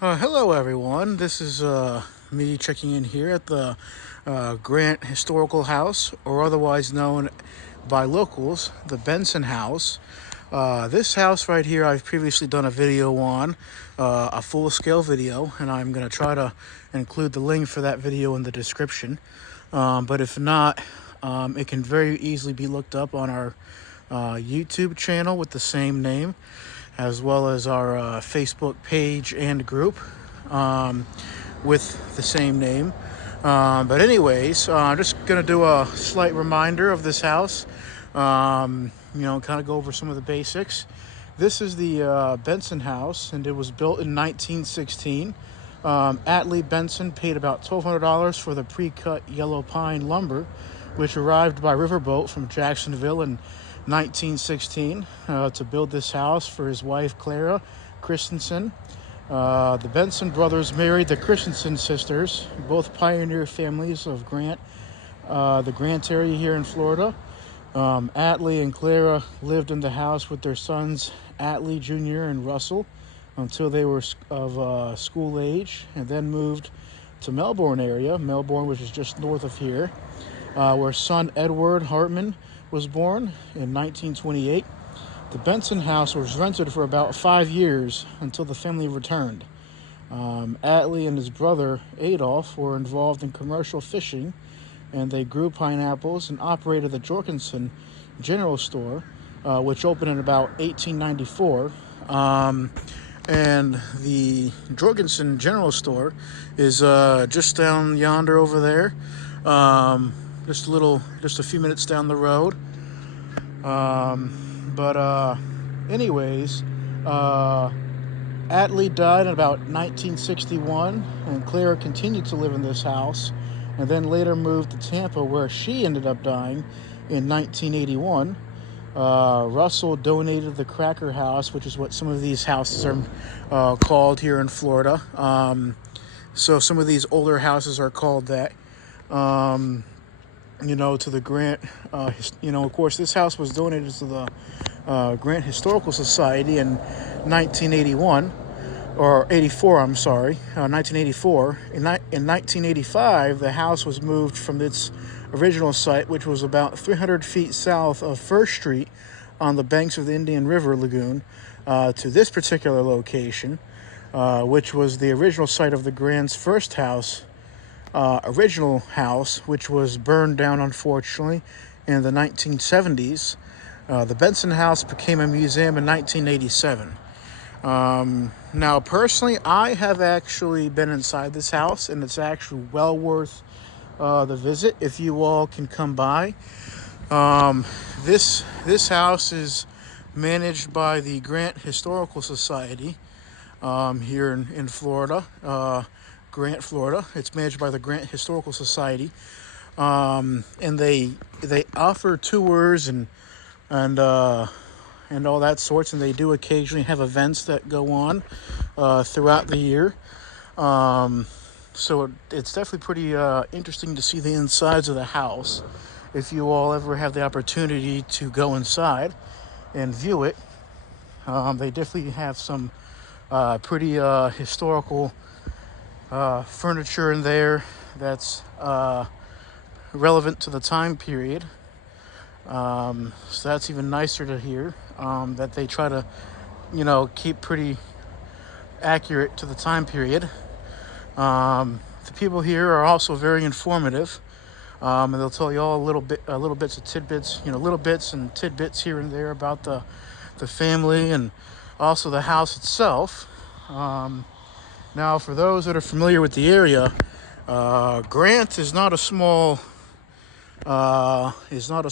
Hello, everyone. This is me checking in here at the Grant Historical House, or otherwise known by locals, the Bensen House. This house right here, I've previously done a video on, a full-scale video, and I'm going to try to include the link for that video in the description. But if not, it can very easily be looked up on our YouTube channel with the same name, as well as our Facebook page and group with the same name. But anyways, I'm just going to do a slight reminder of this house, kind of go over some of the basics. This is the Bensen House, and it was built in 1916. Atlee Bensen paid about $1,200 for the pre-cut yellow pine lumber, which arrived by riverboat from Jacksonville in 1916 to build this house for his wife Clara Christensen. The Bensen brothers married the Christensen sisters, both pioneer families of Grant, the Grant area here in Florida. Atlee and Clara lived in the house with their sons Atlee Jr. and Russell until they were of school age, and then moved to Melbourne area, which is just north of here, where son Edward Hartman was born in 1928. The Bensen house was rented for about 5 years until the family returned. Atlee and his brother Adolph were involved in commercial fishing, and they grew pineapples and operated the Jorgensen General Store, which opened in about 1894. And the Jorgensen General Store is just down yonder over there. Just a few minutes down the road. Anyways, Atlee died in about 1961, and Clara continued to live in this house, and then later moved to Tampa, where she ended up dying in 1981. Russell donated the Cracker House, which is what some of these houses are called here in Florida. So some of these older houses are called that. To the Grant, of course, this house was donated to the Grant Historical Society in 1981, or 84, I'm sorry, 1984. In 1985, the house was moved from its original site, which was about 300 feet south of First Street on the banks of the Indian River Lagoon, to this particular location, which was the original site of the Grant's first house, original house, which was burned down, unfortunately, in the 1970s. The Bensen House became a museum in 1987. Now, personally, I have actually been inside this house, and it's actually well worth the visit if you all can come by. This house is managed by the Grant Historical Society here in Florida. Grant, Florida. It's managed by the Grant Historical Society, and they offer tours and all that sorts, and they do occasionally have events that go on throughout the year. So it's definitely pretty interesting to see the insides of the house. If you all ever have the opportunity to go inside and view it, they definitely have some pretty historical furniture in there that's relevant to the time period. So that's even nicer to hear, that they try to, keep pretty accurate to the time period. The people here are also very informative, and they'll tell you all little bits of tidbits, little bits and tidbits here and there about the family and also the house itself. Now, for those that are familiar with the area, Grant is not a small. Well, it's not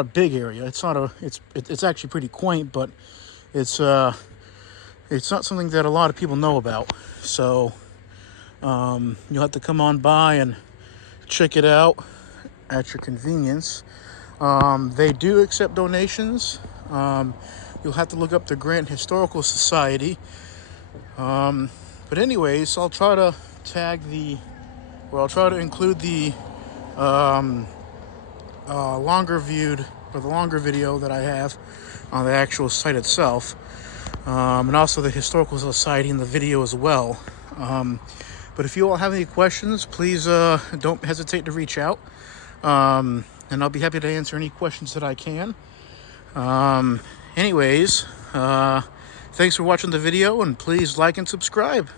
a big area. It's actually pretty quaint, but it's not something that a lot of people know about. So you'll have to come on by and check it out at your convenience. They do accept donations. You'll have to look up the Grant Historical Society. But anyways, I'll try to include the longer video that I have on the actual site itself. and also the Historical Society in the video as well. But if you all have any questions, please don't hesitate to reach out, and I'll be happy to answer any questions that I can. Anyways, thanks for watching the video, and please like and subscribe.